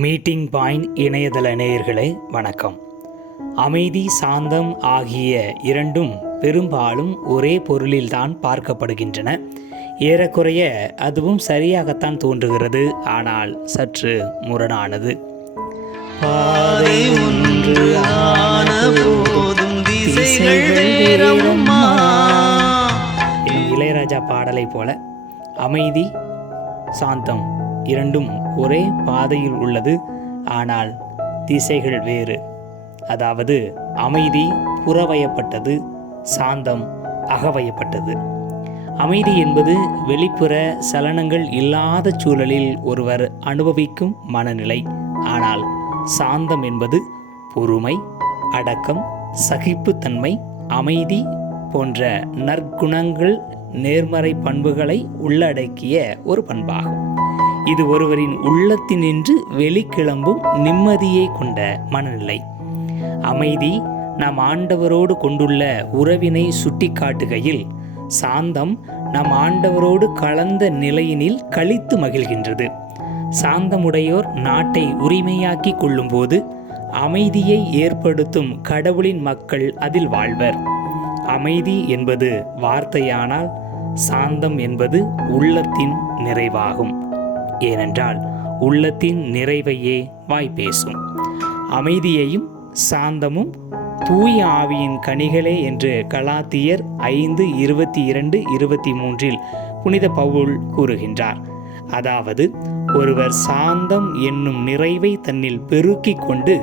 Meeting point இணையதள நேயர்களே வணக்கம். அமைதி, சாந்தம் ஆகிய இரண்டும் பெரும்பாலும் ஒரே பொருளில்தான் பார்க்கப்படுகின்றன. ஏறக்குறைய அதுவும் சரியாகத்தான் தோன்றுகிறது, ஆனால் சற்று முரணானது. பாதை ஒன்று ஆன போதும் திசைகள் வேறம்மா. இளையராஜா பாடலை போல அமைதி, சாந்தம் இரண்டும் ஒரே பாதையில் உள்ளது, ஆனால் திசைகள் வேறு. அதாவது அமைதி புறவயப்பட்டது, சாந்தம் அகவயப்பட்டது. அமைதி என்பது வெளிப்புற சலனங்கள் இல்லாத சூழலில் ஒருவர் அனுபவிக்கும் மனநிலை. ஆனால் சாந்தம் என்பது பொறுமை, அடக்கம், சகிப்புத்தன்மை, அமைதி போன்ற நற்குணங்கள், நேர்மறை பண்புகளை உள்ளடக்கிய ஒரு பண்பாகும். இது ஒருவரின் உள்ளத்தினின்று வெளிக்கிளம்பும் நிம்மதியை கொண்ட மனநிலை. அமைதி நம் ஆண்டவரோடு கொண்டுள்ள உறவினை சுட்டிக்காட்டுகையில், சாந்தம் நம் ஆண்டவரோடு கலந்த நிலையினில் களித்து மகிழ்கின்றது. சாந்தமுடையோர் நாட்டை உரிமையாக்கி கொள்ளும்போது அமைதியை ஏற்படுத்தும் கடவுளின் மக்கள் அதில் வாழ்வர். அமைதி என்பது வார்த்தையானால், சாந்தம் என்பது உள்ளத்தின் நிறைவாகும். ஏனென்றால் உள்ளத்தின் நிறைவையே வாய் பேசும். அமைதியையும் சாந்தமும் தூய ஆவியின் கனிகளே என்று கலாத்தியர் 5:22-23 புனித பவுல் கூறுகின்றார். அதாவது ஒருவர் சாந்தம் என்னும் நிறைவை தன்னில் பெருக்கிக் கொண்டு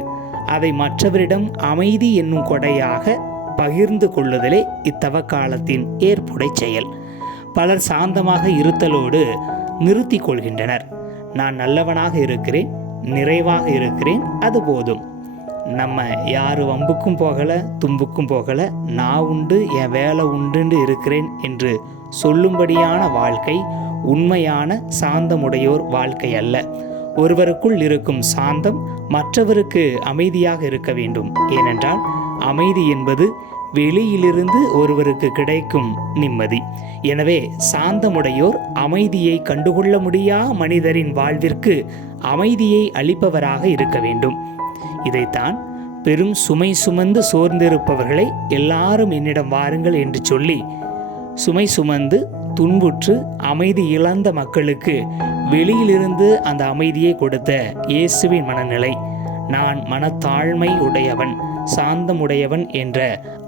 அதை மற்றவரிடம் அமைதி என்னும் கொடையாக பகிர்ந்து கொள்ளுதலே இத்தவக்காலத்தின் ஏற்புடை செயல். பலர் சாந்தமாக இருத்தலோடு நிறுத்தி கொள்கின்றனர். நான் நல்லவனாக இருக்கிறேன், நிறைவாக இருக்கிறேன், அது போதும். நம்ம யாரு வம்புக்கும் போகலை, தும்புக்கும் போகலை, நான் உண்டு, என் வேலை உண்டு இருக்கிறேன் என்று சொல்லும்படியான வாழ்க்கை உண்மையான சாந்தமுடையோர் வாழ்க்கை அல்ல. ஒருவருக்குள் இருக்கும் சாந்தம் மற்றவருக்கு அமைதியாக இருக்க வேண்டும். ஏனென்றால் அமைதி என்பது வெளியிலிருந்து ஒருவருக்கு கிடைக்கும் நிம்மதி. எனவே சாந்தமுடையோர் அமைதியை கண்டுகொள்ள முடியா மனிதரின் வாழ்விற்கு அமைதியை அளிப்பவராக இருக்க வேண்டும். இதைத்தான் பெரும் சுமை சுமந்து சோர்ந்திருப்பவர்களை எல்லாரும் என்னிடம் வாருங்கள் என்று சொல்லி, சுமை சுமந்து துன்புற்று அமைதி இழந்த மக்களுக்கு வெளியிலிருந்து அந்த அமைதியை கொடுத்த இயேசுவின் மனநிலை. நான் மனத்தாழ்மை உடையவன், சாந்தமுடையவன் என்ற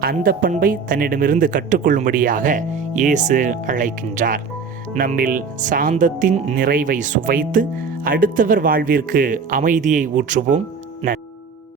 அந்த பண்பை தன்னிடமிருந்து கற்றுக்கொள்ளும்படியாக இயேசு அழைக்கின்றார். நம்மில் சாந்தத்தின் நிறைவை சுவைத்து அடுத்தவர் வாழ்விற்கு அமைதியை ஊற்றுவோம்.